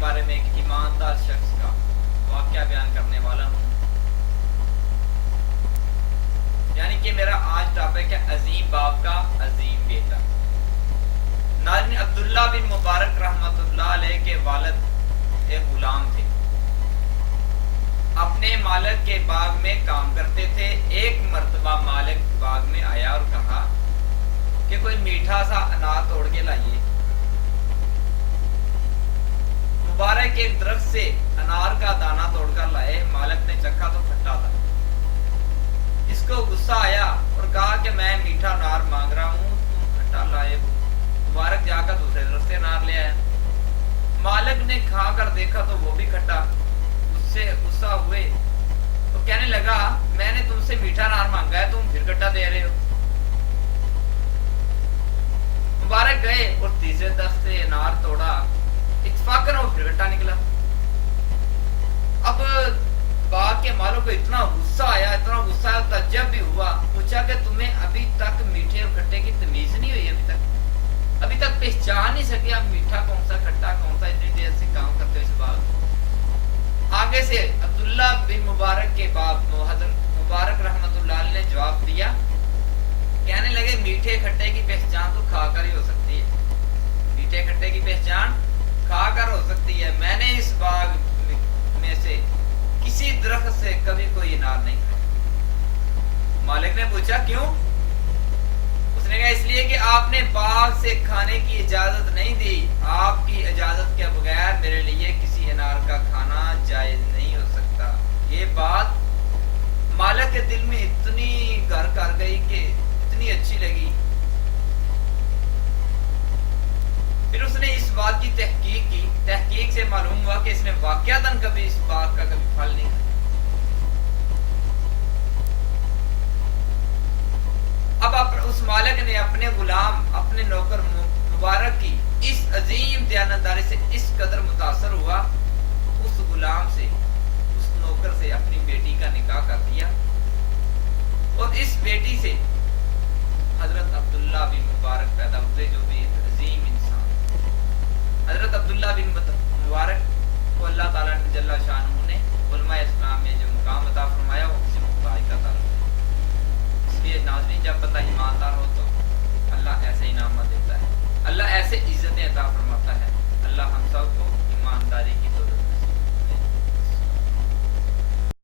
بارے میں ایک ایماندار شخص کا واقعہ بیان کرنے والا ہوں، یعنی کہ میرا آج ٹاپک ہے عظیم باپ کا عظیم بیٹا۔ ناظرین، عبداللہ بن مبارک رحمۃ اللہ علیہ کے والد ایک غلام تھے، اپنے مالک کے باغ میں کام کرتے تھے۔ ایک مرتبہ مالک باغ میں آیا اور کہا کہ کوئی میٹھا سا انار توڑ کے لائیے۔ مبارک ایک درخت سے انار کا دانہ توڑ کر لائے۔ مالک نے چکھا تو کھٹا تھا، اس کو غصہ آیا اور کہا کہ میں میٹھا انار مانگ رہا ہوں، تم کھٹا لائے ہو۔ مبارک جا کر دوسرے درخت سے انار لے آیا۔ مالک نے کھا کر دیکھا تو وہ بھی کھٹا، اس سے غصہ ہوئے تو کہنے لگا میں نے تم سے میٹھا انار مانگا ہے، تم پھر کھٹا دے رہے ہو۔ مبارک گئے اور تیسرے درخت سے انار توڑا، اتفاقاً وہ پھر کھٹا نکلا۔ اب باغ کے مالک کو اتنا غصہ آیا، تعجب بھی ہوا، پوچھا کہ تمہیں ابھی تک میٹھے اور کھٹے کی تمیز نہیں ہوئی؟ ابھی تک پہچان نہیں سکے آپ میٹھا کون سا کھٹا کون سا؟ اتنی دیر سے کام کرتے ہو اس باغ۔ آگے سے عبداللہ بن مبارک کے باپ حضرت مبارک رحمۃ اللہ علیہ نے جواب دیا، کہنے لگے میٹھے کھٹے کی پہچان تو کھا کر ہی ہو سکتی ہے، میٹھے کھٹے کی پہچان کھا کر ہو سکتی ہے۔ میں نے اس باغ میں سے کسی درخت سے کبھی کوئی انار نہیں کھایا۔ مالک نے پوچھا کیوں؟ اس نے کہا اس لیے کہ آپ نے باغ سے کھانے کی اجازت نہیں دی، آپ کی اجازت کے بغیر میرے لیے کسی انار کا کھانا جائز نہیں ہو سکتا۔ یہ بات مالک کے دل میں اتنی گھر کر گئی کہ اتنی اچھی لگی، پھر اس نے اس بات کی تحقیق کی۔ تحقیق سے معلوم ہوا کہ اس نے واقعتاً کبھی اس باغ کا کبھی پھل نہیں کھایا۔ اب اس مالک نے اپنے غلام، اپنے نوکر مبارک کی اس عظیم دیانتداری سے اس قدر متاثر ہوا، اس غلام سے، اس نوکر سے اپنی بیٹی کا نکاح کر دیا، اور اس بیٹی سے حضرت عبداللہ بن مبارک پیدا ہوئے، جو بھی عظیم